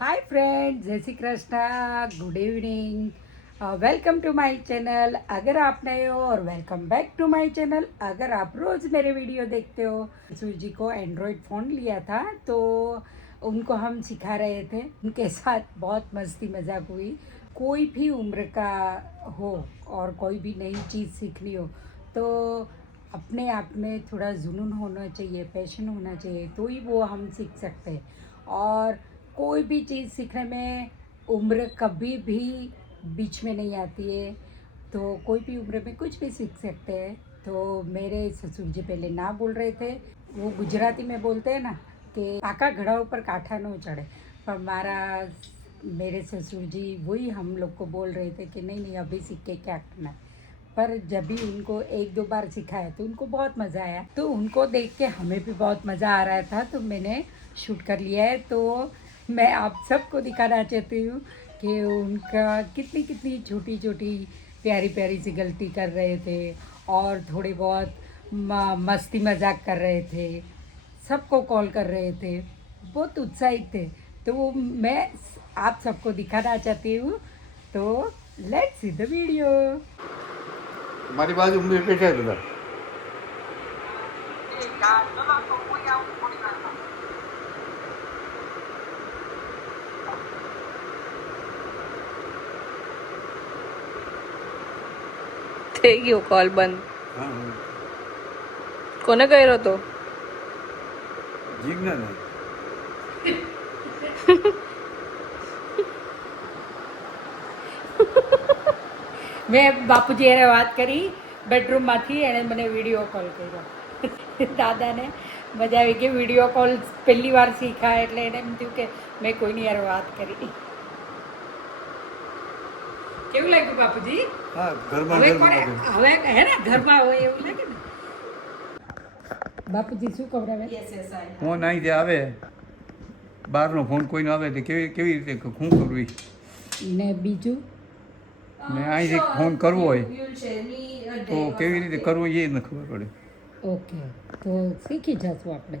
हाय friends, जय Shri Krishna, good evening, welcome to my channel. अगर आप नए हो और welcome back to my channel. अगर आप रोज़ मेरे वीडियो देखते हो। सूजी को एंड्रॉयड फ़ोन लिया था तो उनको हम सिखा रहे थे। उनके साथ बहुत मस्ती मजाक हुई। कोई भी उम्र का हो और कोई भी नई चीज़ सीखनी हो तो अपने आप में थोड़ा जुनून होना चाहिए, पैशन होना चाहिए, तो ही वो हम सीख सकते हैं। और कोई भी चीज़ सीखने में उम्र कभी भी बीच में नहीं आती है। तो कोई भी उम्र में कुछ भी सीख सकते हैं। तो मेरे ससुर जी पहले ना बोल रहे थे, वो गुजराती में बोलते हैं ना कि पाका घड़ा ऊपर काठा न चढ़े, पर मेरे ससुर जी वही हम लोग को बोल रहे थे कि नहीं नहीं अभी सीख के क्या करना है। पर जब भी उनको एक दो बार सिखाया तो उनको बहुत मज़ा आया। तो उनको देख के हमें भी बहुत मज़ा आ रहा था, तो मैंने शूट कर लिया है। तो मैं आप सबको दिखाना चाहती हूँ कि उनका कितनी कितनी छोटी छोटी प्यारी प्यारी सी गलती कर रहे थे और थोड़े बहुत मस्ती मजाक कर रहे थे, सबको कॉल कर रहे थे, बहुत उत्साहित थे। तो वो मैं आप सबको दिखाना चाहती हूँ। तो लेट्स सी द वीडियो। મારી બાજુ બેઠા હતા. થઈ ગયો કોલ બંધ. હા કોને કર્યો તો? જીજ્ઞા ને મેં બાપુજી એને વાત કરી બેડરૂમમાંથી, એણે મને વિડીયો કોલ કર્યો. દાદાને મજા આવી કે વિડીયો કોલ પહેલી વાર શીખા, એટલે એને એમ થયું કે મેં કોઈની યાર વાત કરી. કેવું લાગ્યું બાપુજી? હા ઘરમાં હવે ઘરમાં હવે હે ને ઘરમાં હોય એવું લાગે ને. બાપુજી શું ખવડાવે? ફોન અહીંથી આવે, બહારનો ફોન કોઈનો આવે તો કેવી કેવી રીતે શું કરવું ને બીજું ને અહીંથી ફોન કરવો હોય તો કેવી રીતે કરવો એ ન ખબર પડે. ઓકે, તો શીખી જશું આપણે.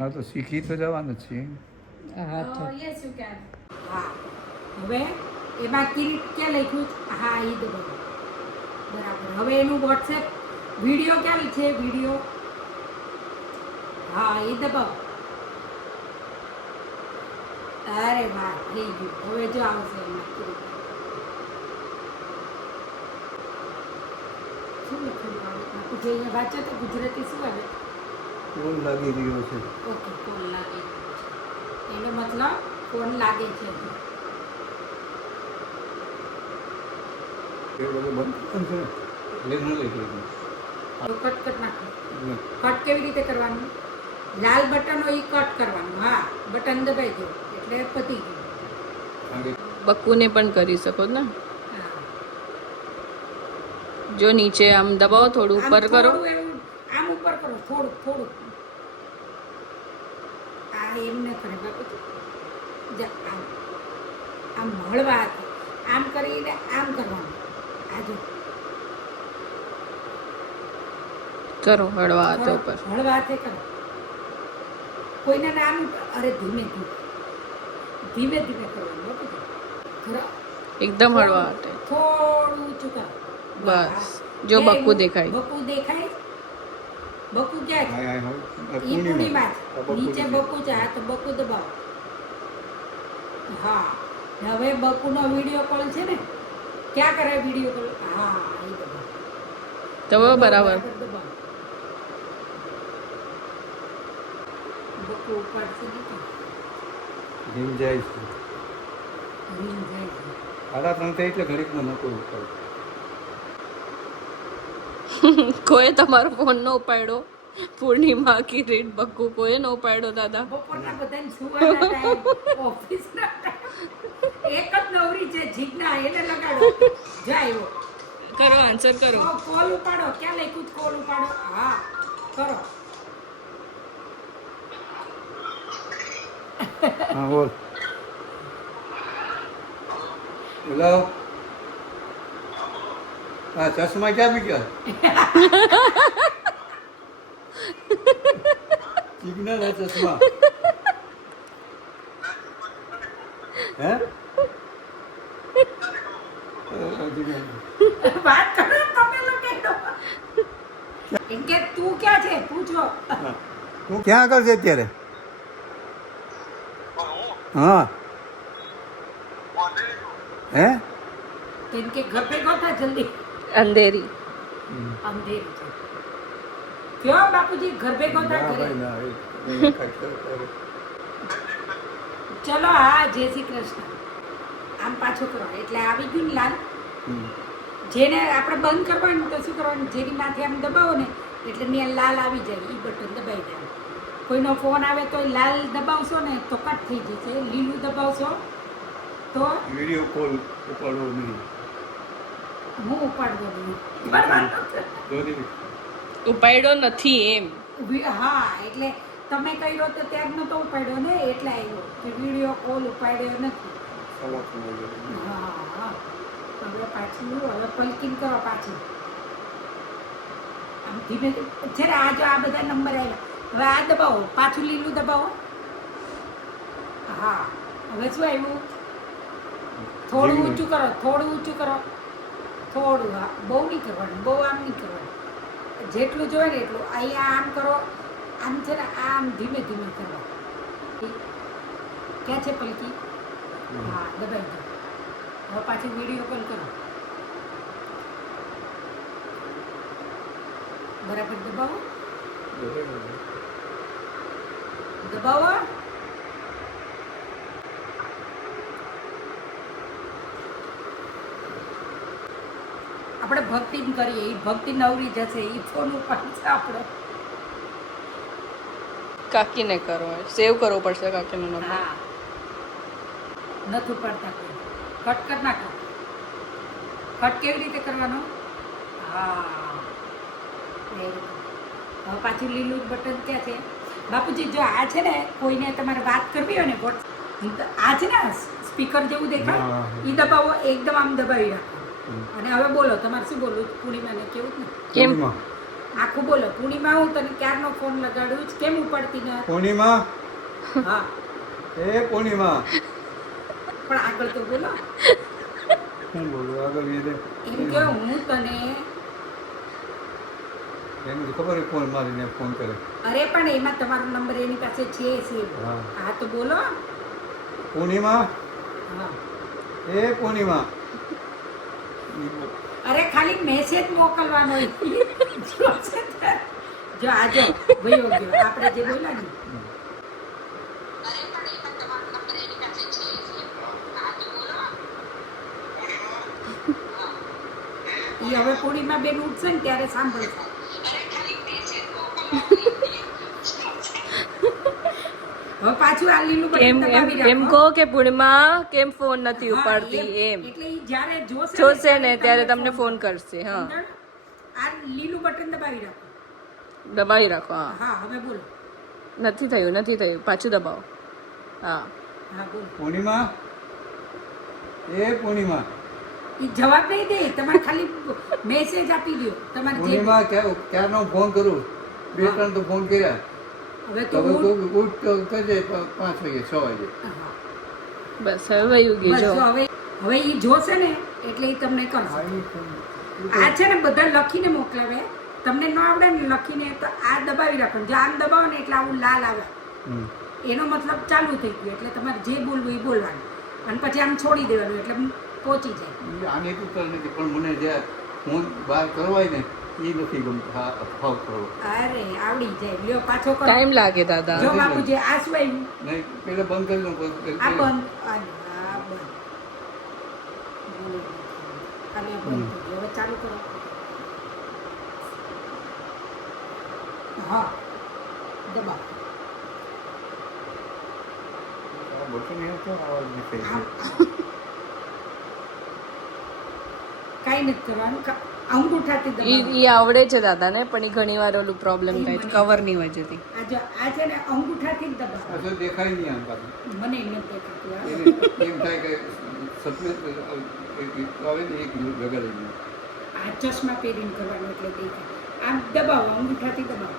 હા તો શીખી તો જવાનું જ છે. હા હા, હવે એમાં કિરીટ ક્યાં લખ્યું? હા એ તો બરાબર. હવે એનું વોટ્સએપ વિડીયો ક્યાં છે? વિડીયો, હા એ દબાવ. અરે વાહ, થઈ ગયું. હવે જો આવશે એમાં કિરીટ. શું લખ્યું? જે અહીંયા વાંચો તો ગુજરાતી શું આવે? ફોન લાગી રહ્યો છે. ઓકે, ફોન લાગે એનો મતલબ ફોન લાગે છે. એ બધું બંધ છે એટલે ન લઈ ગયું. તો કટ નાખો. કટ કેવી રીતે કરવાનું? લાલ બટન હોય એ કટ કરવાનું. હા, બટન દબાઈ દો એટલે પતી ગયું. બક્કુને પણ કરી શકો ને. હા, જો નીચે આમ દબાવો, થોડું આમ ઉપર કરો. થોડું એવું આમ ઉપર કરો, થોડું થોડું. આ એમ ન કરે બાપુ. આમ આમ હળવા હાથે આમ કરીને આમ કરવાનું. આ જો કરો હળવા હાથે ઉપર. હળવા હાથે કરો. કોઈને આમ, અરે ધીમે ધીમે ધીમે ધીમે કરવાનું બાપુ. એકદમ હળવા હાથે. થોડું ઊંચું કરો. બસ જો બક્કુ દેખાય. બકુ દેખાય? બકુ ક્યાં છે? હા હા ઈ પૂર્ણિમા છે. નીચે બકુ છે. હા તો બકુ દબાવો. હા, હવે બકુનો વિડીયો કોલ છે ને, ક્યાં કરે વિડીયો કોલ? હા એ દબાવો. તો બરાબર. દબાવો. બકુ ઉપાડશે નહીં. જીમ જાય છે. રીંગ જાય છે. આડા ત્રણ થાય એટલે ઘડીકમાં નહોતો ઉપર. કોઈ તમારો ફોન નો ઉપાડ્યો? પૂર્ણિમા, કિરીટ, બક્કુ કોઈ નો ઉપાડ્યો દાદા? બપોરના બધાને સુવાના ટાઈમ, ઓફિસના ટાઈમ. એક જ નવરી છે જીજ્ઞા, એને લગાડો. જાય કરો, આન્સર કરો. કોલ ઉપાડો. ક્યાં લખ્યું? કોલ ઉપાડો. હા કરો. હા બોલ. હેલો. હા ચશ્મા ક્યાં મૂક્યા? જીજ્ઞાના ચશ્મા. હે વાત કરો તમે લોકો એમ કે તું ક્યાં છે પૂછો. તું ક્યાં આગળ છે અત્યારે? હા હે કેમ કે ઘર ભેગો થા જલ્દી અંધેરી. અંધેરી છે. કયો બાપુજી ઘર ભેગો થા ઘરે. ચલો હા જય શ્રી કૃષ્ણ. આમ પાછો કરો એટલે આવી ગયું ને લાલ. જેને આપણે બંધ કરવાનું તો શું કરવાનું, જેની માથે આમ દબાવો ને એટલે ત્યાં લાલ આવી જાય, એ બટન દબાઈ જાય. કોઈનો ફોન આવે તો લાલ દબાવશો ને તો કટ થઈ જશે, લીલું દબાવશો તો વિડીયો કોલ ઉપાડવો નહીં. હું ઉપાડવો નહીં. બરાબર. ઉપાડ્યો નથી એમ. હા એટલે તમે કર્યો તો ત્યારનો તો ઉપાડ્યો ને એટલે આવ્યો કે વિડીયો કોલ ઉપાડ્યો નથી. હા હા હવે પાછું હવે પલકીન કરો પાછું આમ ધીમે છે ને. આ જો આ બધા નંબર આવ્યા, હવે આ દબાવો, પાછું લીલું દબાવો. હા હવે શું આવ્યું? થોડું ઊંચું કરો, થોડું ઊંચું કરો, થોડું. હા બહુ નહીં કરવાનું, બહુ આમ નહીં કરવાનું, જેટલું જોઈએ ને એટલું. અહીંયા આમ કરો, આમ છે ને આમ ધીમે ધીમે કરો. ક્યાં છે પલકી? હા દબાઈ દો. હવે પાછી વિડીયો કોલ કરો. બરાબર દબાવો, દબાવો. આપણે ભક્તિ કરીએ, એ ભક્તિ નવરી જશે, એ ફોન ઉપાડશે આપણે. કાકીને કરો, સેવ કરવો પડશે કાકીનો નંબર. હા નથી ઉપાડતા કોઈ. કટ કર નાખો. કટ કેવી રીતે કરવાનો? હા હવે પાછું લીલું બટન ક્યાં છે બાપુજી? જો આ છે ને કોઈને તમારે વાત કરવી હોય ને આ છે ને સ્પીકર જેવું દેખાય, એ દબાવો, એકદમ આમ દબાવી રાખો. અને હવે બોલો, તમારે શું બોલવું? પૂર્ણિમાને કેવું જ ને કેમ? આખું બોલો. પૂર્ણિમા હું તને ક્યારનો ફોન લગાડું જ, કેમ ઉપાડતી ને? પૂર્ણિમા, હા એ પૂર્ણિમા. પણ આગળ તો બોલો. શું બોલું આગળ? એમ કે હું તને. એનું ખબર હોય ફોન મારીને ફોન કરે. અરે પણ એમાં તમારો નંબર એની પાસે છે સેવ. હા. હા તો બોલો. પૂર્ણિમા, હા એ પૂર્ણિમા. અરે ખાલી મેસેજ મોકલવાનો હોય. જો આજો ભયો ગયો આપણે જે બોલ્યા ને. એ હવે પૂર્ણિમા બેન ઉઠશે ને ત્યારે સાંભળશે. હવે પાછું આ લીલું કેમ બટન દબાવી એમ રાખો. કહો કે પૂર્ણિમા કેમ ફોન નથી હા, ઉપાડતી એમ. એટલે ઈ જ્યારે જોશે ને ત્યારે તમને ફોન કરશે. હા સમજણ? આ લીલું બટન દબાવી રાખો. દબાવી રાખો. હા હા હવે બોલો. નથી થયું, નથી થયું, પાછું દબાવો. હા હા બોલો. પૂર્ણિમા, એ પૂર્ણિમા. ઈ જવાબ નહીં દે, તમારે ખાલી મેસેજ આપી દો. તમારે જે પૂર્ણિમા ક્યારનો ફોન કરું? 2-3 તો ફોન કર્યા. હવે તો તો હું ઉઠ કરજે 5 વાગે 6 વાગે. હા. બસ હવે વયું બસ ગયું. જો જો હવે ઈ જોશે ને એટલે ઈ તમને કરશે. આ છે ને બધા લખીને મોકલાવે, તમને ન આવડે ને લખીને તો આ દબાવી રાખો. જો આમ દબાવો ને એટલે આવું લાલ આવે, એનો મતલબ ચાલુ થઈ ગયું. એટલે તમારે જે બોલવું એ બોલવાનું અને પછી આમ છોડી દેવાનું એટલે પહોંચી જાય. આને તો કર નથી, પણ મને જે ફોન બહાર કરવાય ને એ નથી ગમતું. હા ભાવ કરો અરે આવડી જાય. લ્યો પાછો કરો. ટાઈમ લાગે દાદા. જો બાપુજી આ શું આવ્યું? નહીં, પેલા બંધ કરી દઉં. આ બંધ. આ બંધ. ખાલી આ બંધ થઈ ગયું. હવે ચાલુ કરો. હા દબાવ. બટન એ તો આવાજ નીકળે છે. કાંઈ નથી કરવાનું. અંગૂઠાથી દબાવો. ઈ આવડે છે દાદાને, પણ ઈ ઘણી વાર ઓલું પ્રોબ્લેમ થાય છે કવર નહીં હોય જતી. આ છે ને અંગૂઠાથી જ દબાવો. અસર દેખાય નહીં આમ પાછું. મને નથી દેખાતું. એને એમ થાય કે સફેદ આવે ને એક લગાડી દઈએ. આ ચશ્મા પહેરીને કરવાનું એટલે દેખાય. આમ દબાવો, અંગૂઠાથી દબાવો.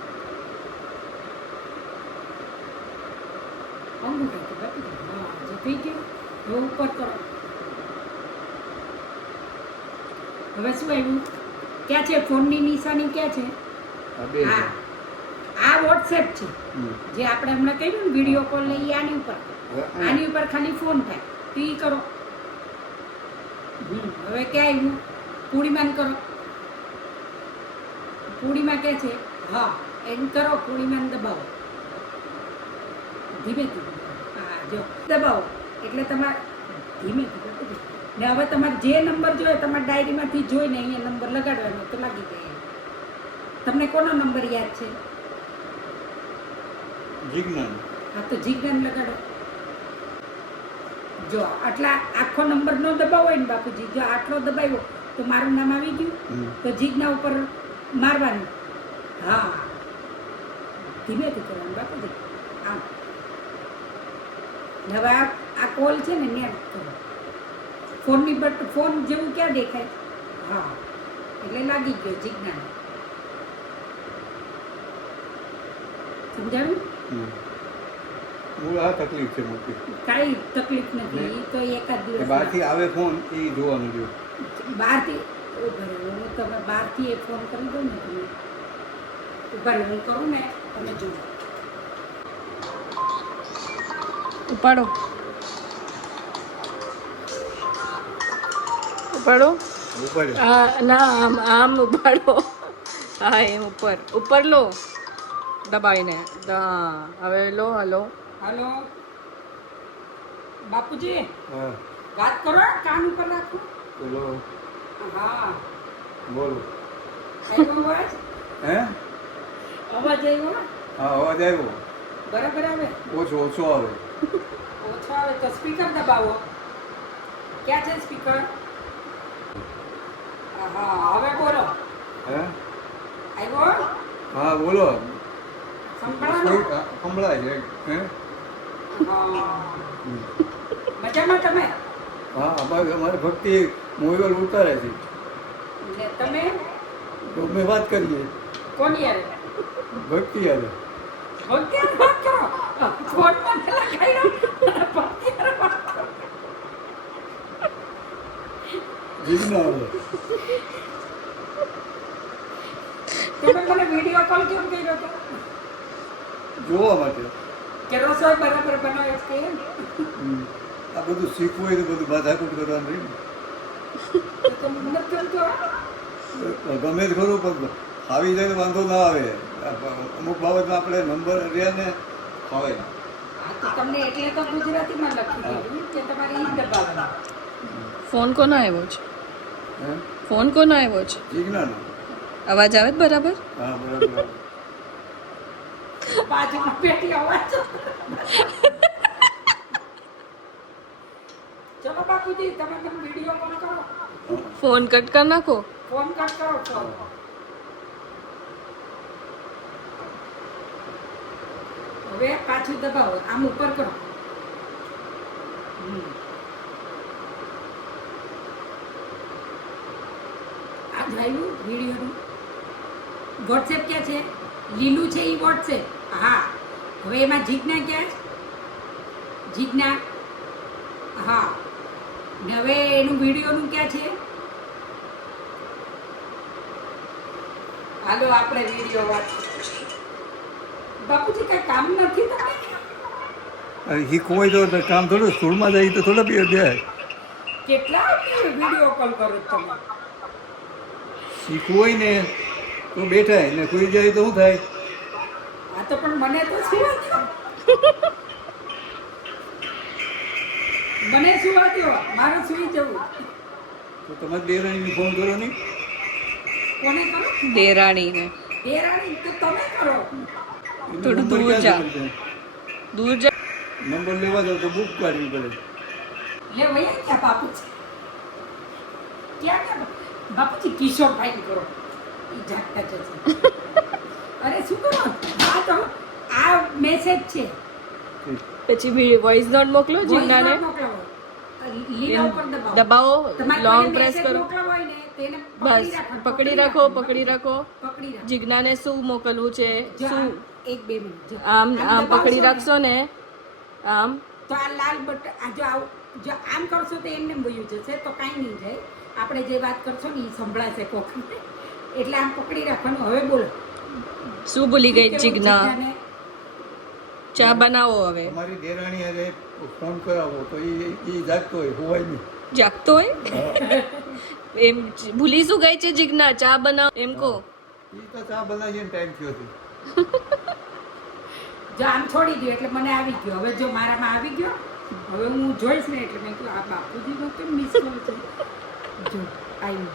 અંગૂઠાથી દબાવો. હા જે થઈ ગયું. હવે ઉપર કરો. હવે શું આવ્યું? ક્યાં છે ફોનની નિશાની? ક્યાં છે? આ બે હા, આ વોટ્સએપ છે જે આપણે હમણાં કહ્યું ને વિડીયો કોલ લઈએ આની ઉપર. આની ઉપર ખાલી ફોન થાય તો ઈ કરો. હવે ક્યાં આવ્યું? પૂર્ણિમાન કરો. પૂર્ણિમા કે છે હા એમ કરો. પૂર્ણિમાન દબાવો ધીમે ધીમે. હા જો દબાવો એટલે તમારે ધીમે ધીમે. ને હવે તમારે જે નંબર જોઈએ તમારે ડાયરીમાંથી જોઈને અહીંયા નંબર લગાડવાનો તો લાગી જાય. તમને કોનો નંબર યાદ છે? જીજ્ઞાન. હા તો જીજ્ઞાન લગાડો. જો આટલા આખો નંબર નો દબાવો હોય ને બાપુજી, જો આટલો દબાવ્યો તો મારું નામ આવી ગયું. તો જીજ્ઞા ઉપર મારવાનું. હા ધીમેથી કરવાનું બાપુજી. આમ હવે આ કોલ છે ને નેટ કરો. ફોનની બટ ફોન જેવું ક્યાં દેખાય? હા એટલે લાગી ગયો જીજ્ઞાન. સમજાયું? મૂળ આ તકલીફ છે મોટી. કાંઈ તકલીફ નથી. ઈ તો એકાદ એ દિવસ બહારથી આવે ફોન એ જોવાનું જો. બહારથી ઉભા રહો. હું તમે બહારથી એક ફોન કરી દઉં ને તમે ઉભા રહો. હું કરું ને તમે જુઓ. ઉપાડો ઉપાડો. ઉપર હા ના આમ આમ ઉપાડો. હા એમ ઉપર ઉપર લો દબાઈને. હા હવે લો. હલો હાલો બાપુજી હા વાત કરો. કાન ઉપર રાખો. બોલો હા બોલો. આવ્યો અવાજ? હે અવાજ આવ્યો? હા અવાજ આવ્યો. બરાબર આવે? ઓછો ઓછો આવે. ઓછો આવે તો સ્પીકર દબાવો. ક્યાં છે સ્પીકર? હા હવે બોલો. હે આવ્યો? હા બોલો. સંભળાનો? સંભળાય છે. હે હા મજામાં તમે? હા અમારે ભક્તિ મોબાઈલ ઉતારે છે ને તમે તો અમે વાત કરીએ કોની યારે? ભક્તિ આવે. ભક્તિ હારે વાત કરો. ફોનમાં ન લગાડ્યો. ભક્તિ હારે વાત કરો. જીજ્ઞા આવે. તમે મને વિડીયો કોલ કેમ કર્યો હતો? જોવા માટે. કે રસોઈ બરાબર બનાવે છે એમ? આ બધું શીખવું હોય તો બધું માથાકૂટ કરવાનું રહી તો મને ગમતો ને. ગમે જ ખરું પણ આવી જાય તો વાંધો ના આવે. અમુક બાબતમાં આપણે નંબર રહ્યા ને ફાવે. હા તો તમને એટલે તો ગુજરાતીમાં લખી દીધું કે તમારે ઈ દબાવવાનું. ફોન કોનો આવ્યો છે? હે ફોન કોનો આવ્યો છે? જીજ્ઞાનો. અવાજ આવે છે બરાબર? હા બરાબર. બાજુમાં પેટી અવાજ. ચલો બાપુજી તમે મને વિડીયો કોલ કરો. ફોન કટ કરી નાખો. ફોન કટ કરો ફોન. હવે પાછું દબાવો. આમ ઉપર કરો. આ આવ્યું વિડીયોનું. વોટ્સએપ ક્યાં છે? લીલું છે એ વોટ્સએપ. હા હવે એમાં જીજ્ઞા ક્યાં છે? જીજ્ઞા. હા ને હવે એનું વિડીયોનું ક્યાં છે? હાલો આપણે વિડીયો વાત. બાપુજી કઈ કામ નથી તમને? શીખવું હોય તો કામ થોડું સ્કૂલમાં જાય તો થોડા બી જાય. કેટલા વિડીયો કોલ કરો છો તમે? શીખવું હોય ને તો બેઠાય ને કોઈ જાય તો શું થાય? આ તો પણ મને તો સુવા દો. મને સુવા દો. મારે સુઈ જવું. તો તમારે દેરાણીને ફોન કરો નહીં. કોને કરો? દેરાણીને. દેરાણી તો તમે કરો. એનો થોડું નંબર દૂર ક્યાં જા. છે? દૂર જા. નંબર લેવા જાવ તો બુક કાઢવી પડે. લે વયા ક્યાં બાપુજી? ક્યાં બાપુજી? કિશોરભાઈ કરો. એ જાગતા જશે. અરે શું કરો? આ તો આ મેસેજ છે. પછી વોઇસ નોટ મોકલો જીજ્ઞાને. Voice note મોકલાવો. લીલા ઉપર દબાવો. દબાવો. તમારે લોંગ કોઈને પ્રેસ message કરો. મોકલવો હોય ને તેને બસ પકડી રાખો. પકડી રાખો. પકડી રાખો. જીજ્ઞાને શું મોકલવું છે? જો શું આમ એક બે મિનિટ જો. આમ આમ દબાવશો પકડી ને, રાખશો ને આમ તો આ લાલ બટન આ જો જો આમ કરશો તો એમને બોલ્યું જશે તો કાંઈ નહીં થાય. આપણે જે વાત કરશો ને એ સંભળાશે કોકને, એટલે આમ પકડી રાખવાનું. હવે બોલો. શું ભૂલી ગઈ કેવું જીજ્ઞા? જીજ્ઞાને? ચા બનાવો હવે. અમારી દેરાણી હારે ફોન કરાવો તો એ જાગતો હોય હોવાય નહીં. જાગતો હોય એમ ભૂલી શું ગઈ છે જીજ્ઞા? ચા બનાવ એમ કહો. એ તો ચા બનાવીએ ને ટાઈમ થયો હતો. જો આમ છોડી દો એટલે મને આવી ગયો. હવે જો મારામાં આવી ગયો, હવે હું જોઈશ ને એટલે મેં કહ્યું આ બાપુજીનો કેમ મિસ કોલ છે. જો આવ્યું.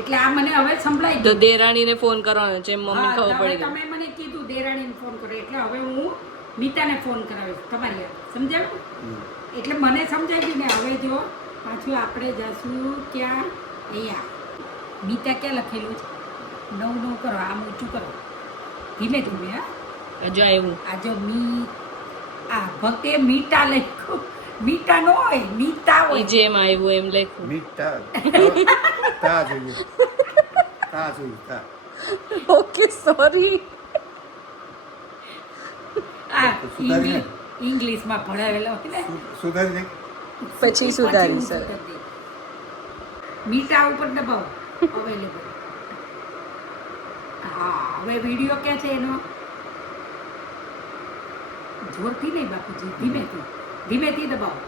એટલે આ મને હવે સંભળાઈ તો ગયું. દેરાણીને ફોન કરવાનો છે એમ મમ્મીને હા, ખબર હવે પડી ગઈ. તમે મને કીધું દેરાણીને ફોન કરો એટલે હવે હું મીતાને ફોન કરાવીશ તમારી હારે. સમજાયું? એટલે મને સમજાઈ ગયું ને. હવે જો પાછું આપણે જશું ક્યાં? અહીંયા મીતા ક્યાં લખેલું છે? 9 કરો, આમ ઊંચું કરો, ધીમે ધીમે. હા, હજુ આવ્યું. આ જો આ ભક્તે મીટા લખ્યું. મીટા નો હોય, મીતા ઈ હોય. જેમ આવ્યું એમ લખ્યું. મીઠા તા જોઈએ, તા જોઈએ, તા. Okay sorry. આ સુધારીને? ઇંગ્લિશમાં ભણાવેલો હોય ને. સુધારી દે. પછી સુધારી ઊંચું સર. કરી દે. મીટા ઉપર દબાવો. અવેલેબલ. હા, હવે વિડીયો ક્યાં છે એનો? જોરથી નહીં બાપુજી, ધીમેથી દબાવો.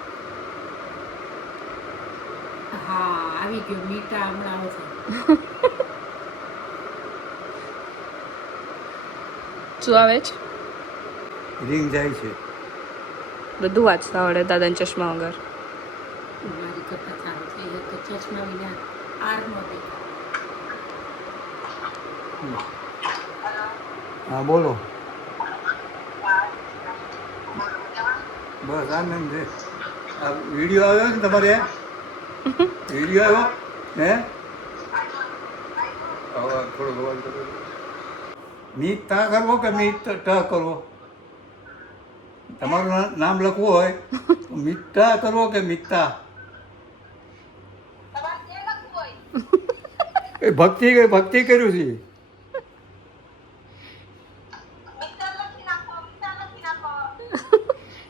હા, આવી ગયો. મીટા હમણાં આવશે. શું આવે છે? રિંગ જાય છે. બધું વાંચતા આવડે દાદાને ચશ્મા વગર. મારી કરતા સારું છે. એ તો ચશ્મા વિના આર નો દેખાય. હા બોલો. બસ આનંદ છે. આ વિડીયો આવ્યો ને તમારે? વિડીયો આવ્યો હે? હવે થોડો અવાજ કરો. મીત તા કરવો કે મીત ટ કરવો? તમારું નામ લખવું હોય તો મીઠા કરવો કે મીઠા? એ ભક્તિ કર્યું છે.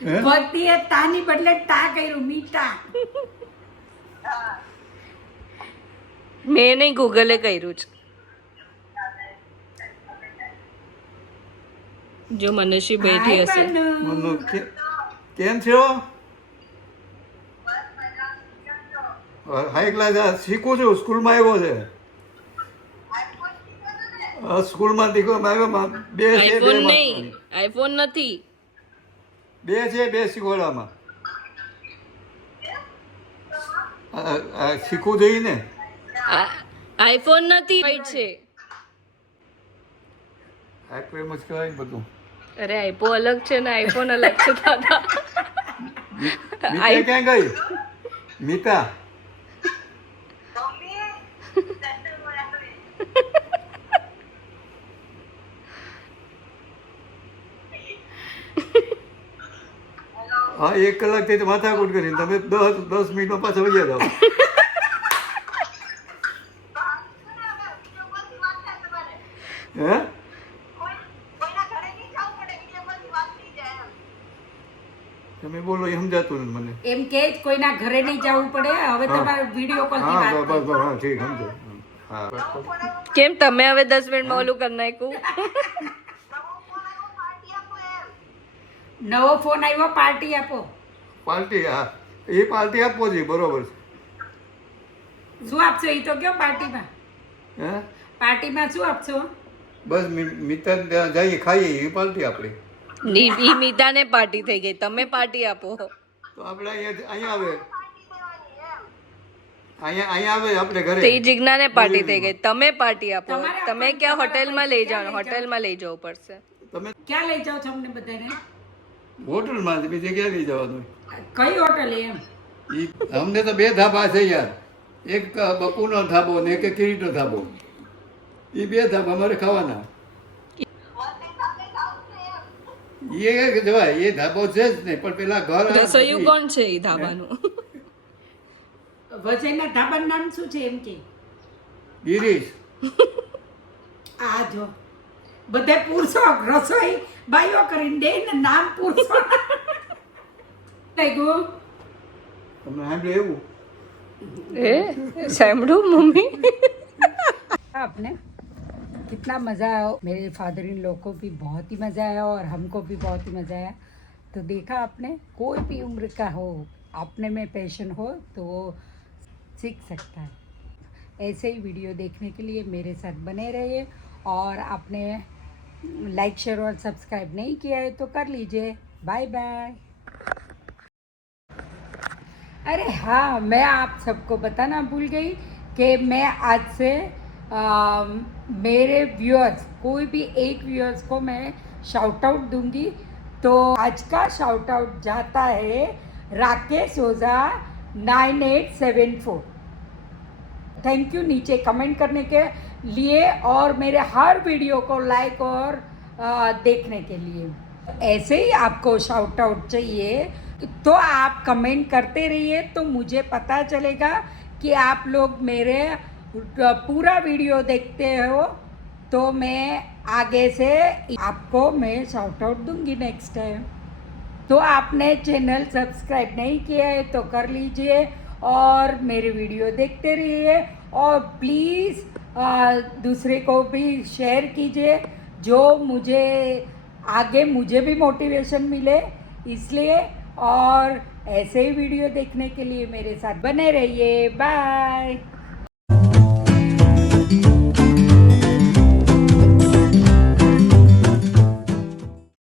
હે? ભક્તિએ તાની બદલે ટા કર્યું. મીટા. મેં નહીં, ગૂગલે કર્યું છે. જો મનસ્વી બેઠી હાય હશે. બનુ. મનુ, કેમ છો? હાઈ ક્લાસ શીખું છું. સ્કૂલમાં આવ્યો છે. સ્કૂલમાં દીકરોમાં આવ્યો. બે છે, આઈફોન બે નહીં, આઈફોન નથી. બે છે, બે શીખવાડવામાં. શીખવું જોઈએ ને. આઈફોન નથી, વાઈટ છે. આઈફોન એમ જ કહેવાય ને બધું. અરે આઈફો અલગ છે ને આઈફોન અલગ છે દાદા. મીતા ક્યાં ગઈ? મીતા હા, 1 કલાક થી માથાકૂટ કરી. તમે 10 મિનિટમાં પાછા વહી જાઓ. હે? તમે બોલો એ સમજાતું નથી મને. એમ કે જ કોઈના ઘરે નહીં જવું પડે. હવે તમારે વિડીયો કોલ થી હા વાત બસ બસ, હા ઠીક સમજો. હા કેમ તમે હવે 10 મિનિટમાં ઓલું કરી નાખ્યું? નવો ફોન આવ્યો, પાર્ટી આપો. પાર્ટી, હા એ પાર્ટી આપવો જોઈએ. બરોબર છે. શું આપશો એ તો કયો? પાર્ટીમાં હે? પાર્ટીમાં શું આપશો? બસ મિત્ર ત્યાં જઈએ, ખાઈએ, એ પાર્ટી આપણી. ઈ મીતાને પાર્ટી થઈ ગઈ, તમે પાર્ટી આપો. તો આપણે અહીંયા આવે, અહીંયા આવે આપણે ઘરે. તો ઈ જીજ્ઞાને પાર્ટી થઈ ગઈ, તમે પાર્ટી આપો. તમારે તમે આપવાની, ક્યાં તમારે હોટેલમાં લઈ ક્યાં જાઓ? લઈ હોટેલમાં લઈ જવું પડશે. તમે ક્યાં લઈ જાઓ છો અમને બધાને? હોટલમાં બીજે ક્યાં લઈ જવાનું? કઈ હોટલ એમ? ઈ અમને તો 2 ધાબા છે યાર. એક બકુનો ધાબો ને એક કિરીટનો ધાબો. એ 2 ધાબા અમારે ખાવાના. એ જવાય, એ ધાબો છે જ નહીં. પણ પેલા ઘર રસોઈયું કોણ છે ઈ ધાબાનું? વજયના ધાબાનું નામ શું છે એમ કે ગિરીશ આ જો બધા પુરુષો રસોઈ બાઈઓ કરીને દે ને નામ પુરુષો થઈ ગયું તમને સાંભળે એવું ए साइमड़ू मम्मी आपने कितना मज़ा आया मेरे फादर इन लोग को भी बहुत ही मज़ा आया और हमको भी बहुत ही मज़ा आया तो देखा आपने कोई भी उम्र का हो अपने में पैशन हो तो वो सीख सकता है ऐसे ही वीडियो देखने के लिए मेरे साथ बने रहिए और आपने लाइक शेयर और सब्सक्राइब नहीं किया है तो कर लीजिए बाय बाय अरे हाँ मैं आप सबको बताना भूल गई कि मैं आज से मेरे व्यूअर्स कोई भी एक व्यूअर्स को मैं शाउट आउट दूंगी तो आज का शाउट आउट जाता है राकेश ओझा 9874 थैंक यू नीचे कमेंट करने के लिए और मेरे हर वीडियो को लाइक और देखने के लिए ऐसे ही आपको शाउट आउट चाहिए तो आप कमेंट करते रहिए तो मुझे पता चलेगा कि आप लोग मेरे पूरा वीडियो देखते हो तो मैं आगे से आपको मैं शाउट आउट दूंगी नेक्स्ट टाइम तो आपने चैनल सब्सक्राइब नहीं किया है तो कर लीजिए और मेरे वीडियो देखते रहिए और प्लीज़ दूसरे को भी शेयर कीजिए जो मुझे आगे मुझे भी मोटिवेशन मिले इसलिए और ऐसे ही वीडियो देखने के लिए मेरे साथ बने रहिए बाय